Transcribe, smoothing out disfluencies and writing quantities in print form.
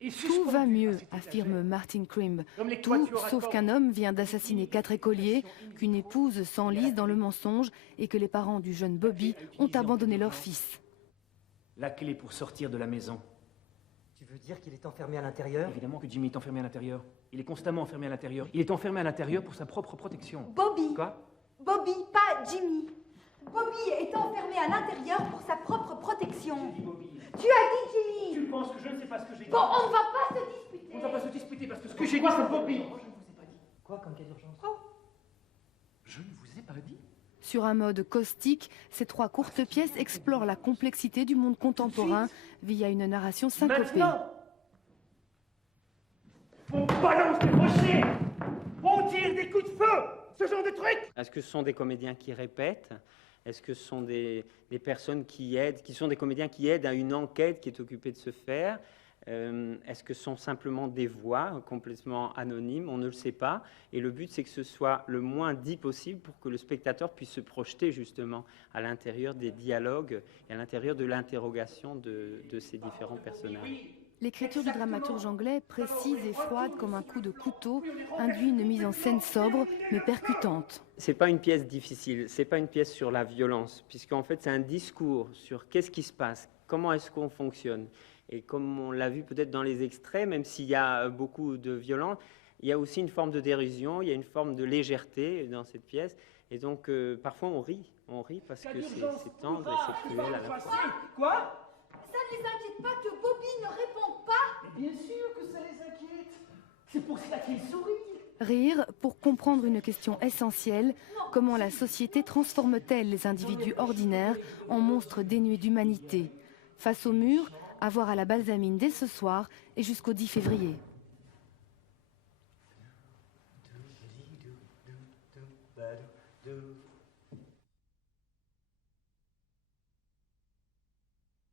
Tout va mieux, affirme Martin Crimb. Tout, sauf qu'un homme vient d'assassiner 4 écoliers, qu'une épouse s'enlise dans le mensonge et que les parents du jeune Bobby ont abandonné leur fils. La clé pour sortir de la maison. Tu veux dire qu'il est enfermé à l'intérieur? Évidemment que Jimmy est enfermé à l'intérieur. Il est constamment enfermé à l'intérieur. Il est enfermé à l'intérieur pour sa propre protection. Bobby. Quoi? Bobby, pas Jimmy. Bobby est enfermé à l'intérieur pour sa propre protection. Tu as dit Jimmy. Tu penses que je ne sais pas ce que j'ai dit? Bon, on ne va pas se disputer. On ne va pas se disputer parce que ce que j'ai dit, c'est Bobby. Je ne vous ai pas dit. Quoi comme cas d'urgence? Je ne vous ai pas dit. Sur un mode caustique, ces 3 courtes pièces explorent la complexité du monde contemporain via une narration syncopée. Maintenant, on balance des rochers, on tire des coups de feu, ce genre de trucs. Est-ce que ce sont des comédiens qui répètent? Est-ce que ce sont des personnes qui aident, qui sont des comédiens qui aident à une enquête qui est occupée de se faire? Est-ce que ce sont simplement des voix complètement anonymes? On ne le sait pas. Et le but, c'est que ce soit le moins dit possible pour que le spectateur puisse se projeter justement à l'intérieur des dialogues et à l'intérieur de l'interrogation de ces différents personnages. L'écriture du dramaturge anglais, précise et froide comme un coup de couteau, induit une mise en scène sobre mais percutante. C'est pas une pièce difficile, c'est pas une pièce sur la violence, puisqu'en fait c'est un discours sur qu'est-ce qui se passe, comment est-ce qu'on fonctionne. Et comme on l'a vu peut-être dans les extraits, même s'il y a beaucoup de violence, il y a aussi une forme de dérision, il y a une forme de légèreté dans cette pièce. Et donc parfois on rit parce que c'est tendre et c'est cruel à la fois. Quoi? Ça ne les inquiète pas que Bobby ne répond pas? Bien sûr que ça les inquiète. C'est pour cela qu'ils sourient. Rire pour comprendre une question essentielle, comment la société transforme-t-elle les individus ordinaires en monstres dénués d'humanité? Face au mur, à voir à la Balsamine dès ce soir et jusqu'au 10 février. Do